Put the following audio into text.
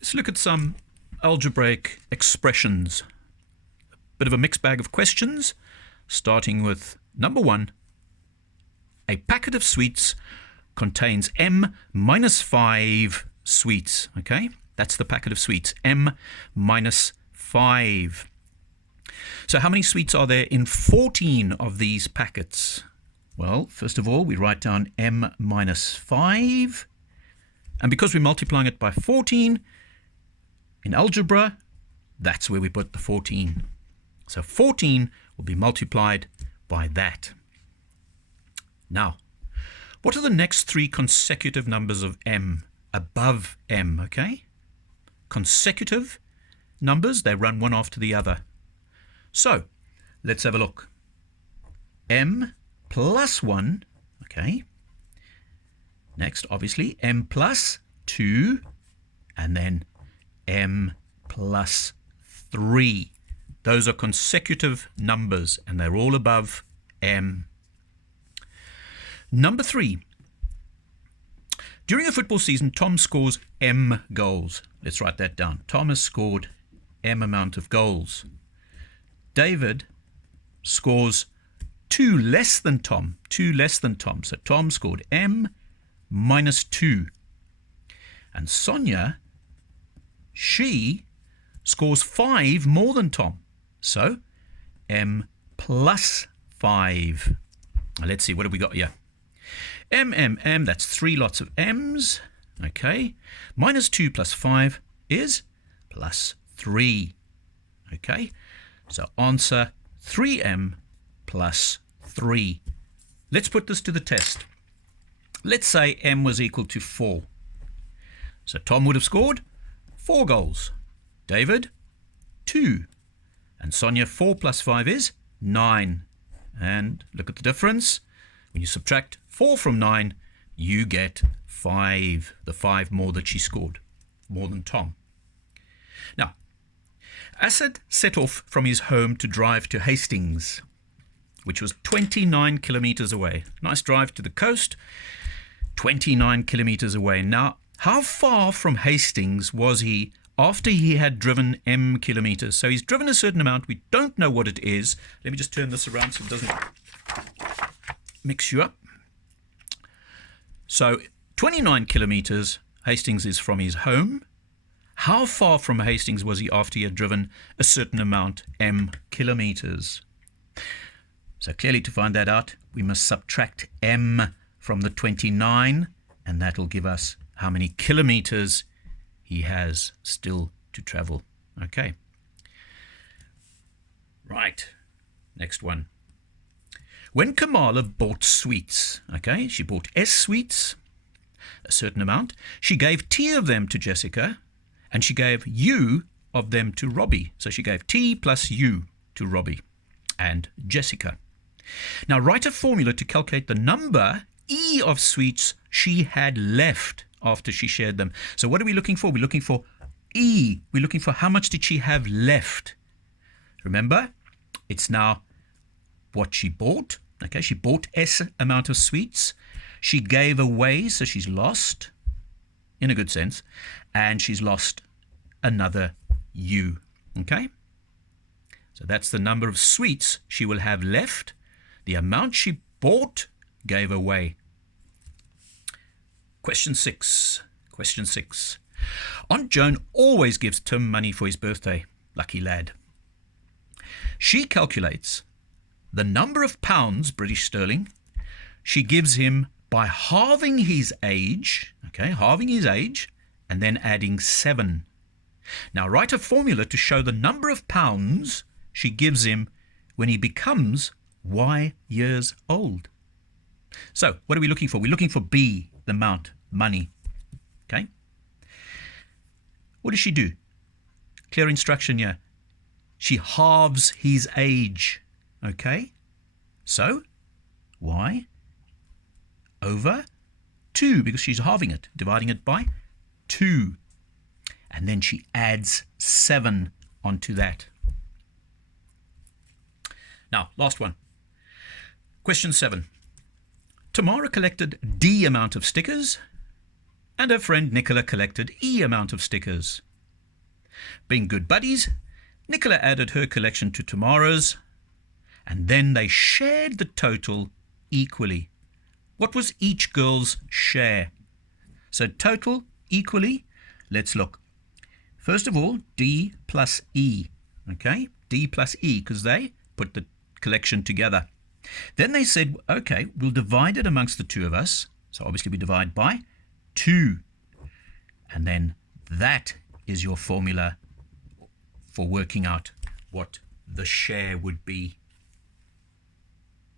Let's look at some algebraic expressions. Bit of a mixed bag of questions, starting with number 1. A packet of sweets contains m minus 5 sweets. Okay, that's the packet of sweets, m minus 5. So how many sweets are there in 14 of these packets? Well, first of all, we write down m minus 5. And because we're multiplying it by 14, in algebra, that's where we put the 14. So 14 will be multiplied by that. Now, what are the next 3 consecutive numbers of m above m, okay? Consecutive numbers, they run one after the other. So, let's have a look. m plus 1, okay? Next, obviously, m plus 2, and then m plus 3. Those are consecutive numbers, and they're all above m. Number 3. During a football season, Tom scores m goals. Let's write that down. Tom has scored m amount of goals. David scores 2 less than Tom. 2 less than Tom. So Tom scored m minus 2. And Sonia, she scores 5 more than Tom. So m plus 5. Now let's see, what have we got here? M, that's 3 lots of m's. Okay. Minus 2 plus 5 is plus 3. Okay. So answer 3m plus 3. Let's put this to the test. Let's say m was equal to 4. So Tom would have scored 4 goals. David, 2. And Sonia, 4 plus 5 is 9. And look at the difference. When you subtract 4 from 9, you get 5. The 5 more that she scored, more than Tom. Now, Asad set off from his home to drive to Hastings, which was 29 kilometers away. Nice drive to the coast, 29 kilometers away. Now, how far from Hastings was he after he had driven m kilometers? So he's driven a certain amount. We don't know what it is. Let me just turn this around so it doesn't mix you up. So 29 kilometers, Hastings is from his home. How far from Hastings was he after he had driven a certain amount, m kilometers? So clearly, to find that out, we must subtract m from the 29, and that will give us how many kilometers he has still to travel. Okay. Right. Next one. When Kamala bought sweets, okay, she bought S sweets, a certain amount. She gave T of them to Jessica, and she gave U of them to Robbie. So she gave T plus U to Robbie and Jessica. Now write a formula to calculate the number E of sweets she had left after she shared them. So what are we looking for? We're looking for E. We're looking for how much did she have left. Remember, it's now what she bought. Okay, she bought S amount of sweets. She gave away, so she's lost, in a good sense, and she's lost another U. Okay, so that's the number of sweets she will have left. The amount she bought, gave away. Question 6. Question 6. Aunt Joan always gives Tim money for his birthday. Lucky lad. She calculates the number of pounds, British sterling, she gives him by halving his age, okay, halving his age, and then adding 7. Now write a formula to show the number of pounds she gives him when he becomes Y years old. So what are we looking for? We're looking for B, the amount, money. Okay. What does she do? Clear instruction here. She halves his age. Okay. So Y over 2, because she's halving it, dividing it by 2. And then she adds 7 onto that. Now, last one. Question 7. Tamara collected D amount of stickers, and her friend Nicola collected E amount of stickers. Being good buddies, Nicola added her collection to Tamara's, and then they shared the total equally. What was each girl's share? So total equally, let's look. First of all, D plus E. Okay, D plus E, because they put the collection together. Then they said, okay, we'll divide it amongst the two of us. So obviously we divide by 2. And then that is your formula for working out what the share would be.